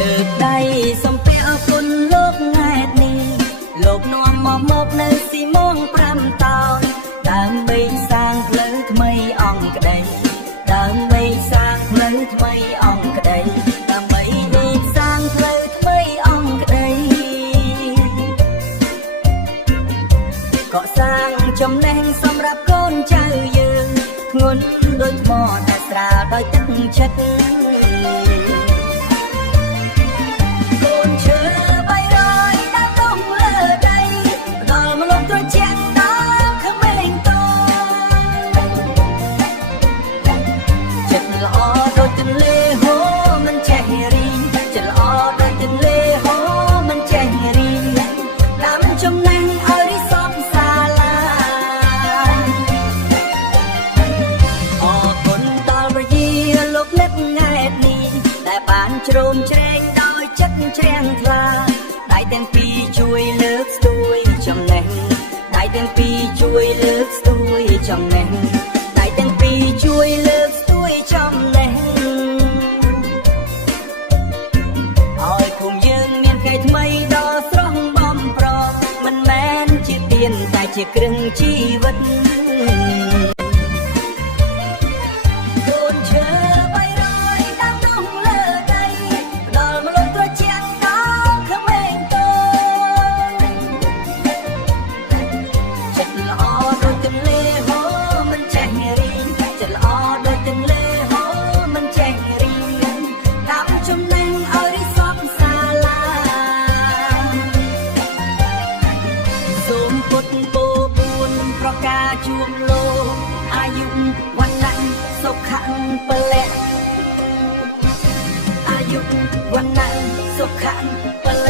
លើកដៃសំពះគុណលោកង៉ែតនេះលោកនាំមកនៅស៊ីម៉ង5តោនដើម្បីសាងផ្លូវថ្មីអង្គក្តីដើម្បីសាងផ្លូវថ្មីអង្គក្តីដើម្បីសាងផ្លូវថ្មីអង្គក្តីក៏សាងចំណេះសម្រាប់កូនចៅយើងធ្ងន់ដូចថ្មតែស្រាលដោយទឹកចិត្តជ្រោមជ្រែងដោយចិត្តជ្រះថ្លាដៃទាំងពីរជួយលើកស្ទួយចំណេះដៃទាំងពីរជួយលើកស្ទួយចំណេះដៃទាំងពីរជួយលើកស្ទួយចំណេះឲ្យភូមិយើងមានថ្ងៃថ្មីដ៏ស្រស់បំព្រងមិនមែនជាទៀនតែជាគ្រឹះជីវិតជួបលោកអាយុវណ្ណៈសុខៈពលៈអាយុវណ្ណៈសុខៈពលៈ